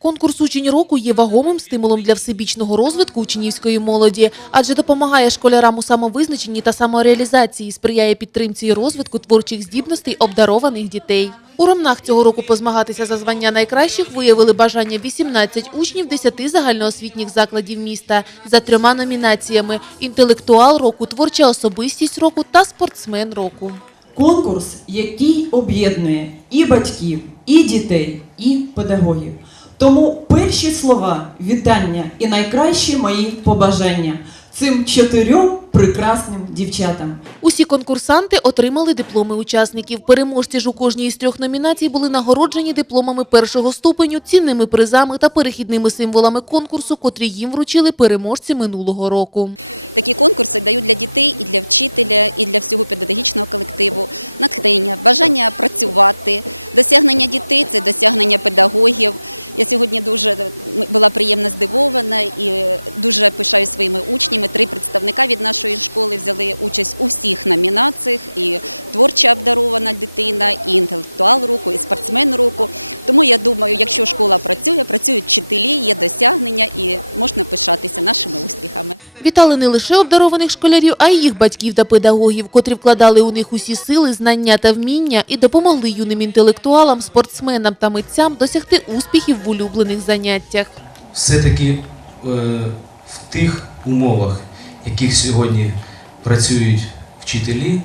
Конкурс «Учень року» є вагомим стимулом для всебічного розвитку учнівської молоді, адже допомагає школярам у самовизначенні та самореалізації, сприяє підтримці і розвитку творчих здібностей обдарованих дітей. У Ромнах цього року позмагатися за звання найкращих виявили бажання 18 учнів 10 загальноосвітніх закладів міста за трьома номінаціями – інтелектуал року, творча особистість року та спортсмен року. Конкурс, який об'єднує і батьків, і дітей, і педагогів. Тому перші слова вітання і найкращі мої побажання цим чотирьом прекрасним дівчатам. Усі конкурсанти отримали дипломи учасників. Переможці ж у кожній із трьох номінацій були нагороджені дипломами першого ступеню, цінними призами та перехідними символами конкурсу, котрі їм вручили переможці минулого року. Такі конкурси дають для дітей і для вчителя, і для всього педагогічного колективу натхнення, бажання працювати. Досягнення дітей це досягнення педагогів. Я сьогодні дуже була приємно здивована і дуже пишаю своїми учнями. Три представника від нашої школи взяли участь у всіх номінаціях: і творча обдарована дитина, і інтелектуал року, і спортсмен року. Тому я думаю, якщо школа працює, працюють вчителі, є досягнення і можна пишатися нашими успіхами. Вітали не лише обдарованих школярів, а й їх батьків та педагогів, котрі вкладали у них усі сили, знання та вміння і допомогли юним інтелектуалам, спортсменам та митцям досягти успіхів в улюблених заняттях. все-таки е, в тих умовах, в яких сьогодні працюють вчителі,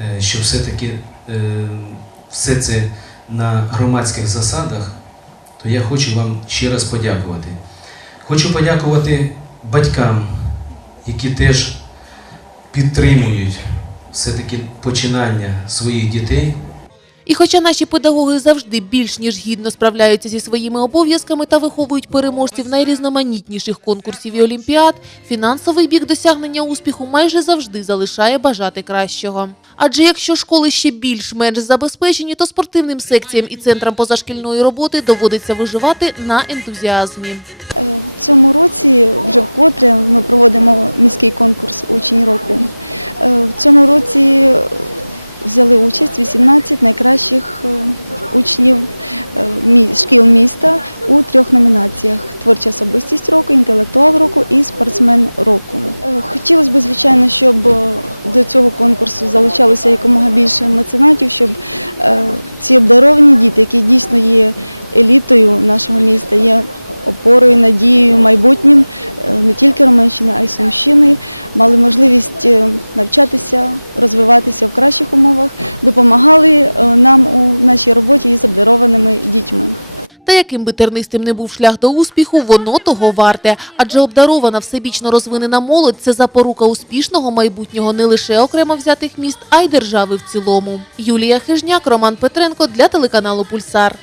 е, що все-таки е, все це на громадських засадах, то я хочу вам ще раз подякувати. Хочу подякувати батькам, які теж підтримують все-таки починання своїх дітей. І хоча наші педагоги завжди більш ніж гідно справляються зі своїми обов'язками та виховують переможців найрізноманітніших конкурсів і олімпіад, фінансовий бік досягнення успіху майже завжди залишає бажати кращого. Адже якщо школи ще більш-менш забезпечені, то спортивним секціям і центрам позашкільної роботи доводиться виживати на ентузіазмі. Е, В цьому році вже вкотре ми проводимо міський конкурс учень року. Е, В цьому році взяли участь 18 найкращих е, учнів е, шкіл міста у трьох номінаціях: творча особистість року, інтелектуал року і спортсмен року. Е, Хотілося б, звичайно, щоб до цього конкурсу залучалося якомога більше меценатів, щоб ці обдаровані діти, які дійсно є елітою нашого міста, є опорою, надією, майбутнім е, не тільки Романщини, а й Сумщини, мали можливість е, навчатися, розвиватися в кращих умовах, допомагали е, нам у нашій роботі із обдарованими дітьми. Та яким би тернистим не був шлях до успіху, воно того варте. Адже обдарована всебічно розвинена молодь – це запорука успішного майбутнього не лише окремо взятих міст, а й держави в цілому. Юлія Хижняк, Роман Петренко для телеканалу «Пульсар».